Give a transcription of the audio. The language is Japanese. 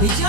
ビジ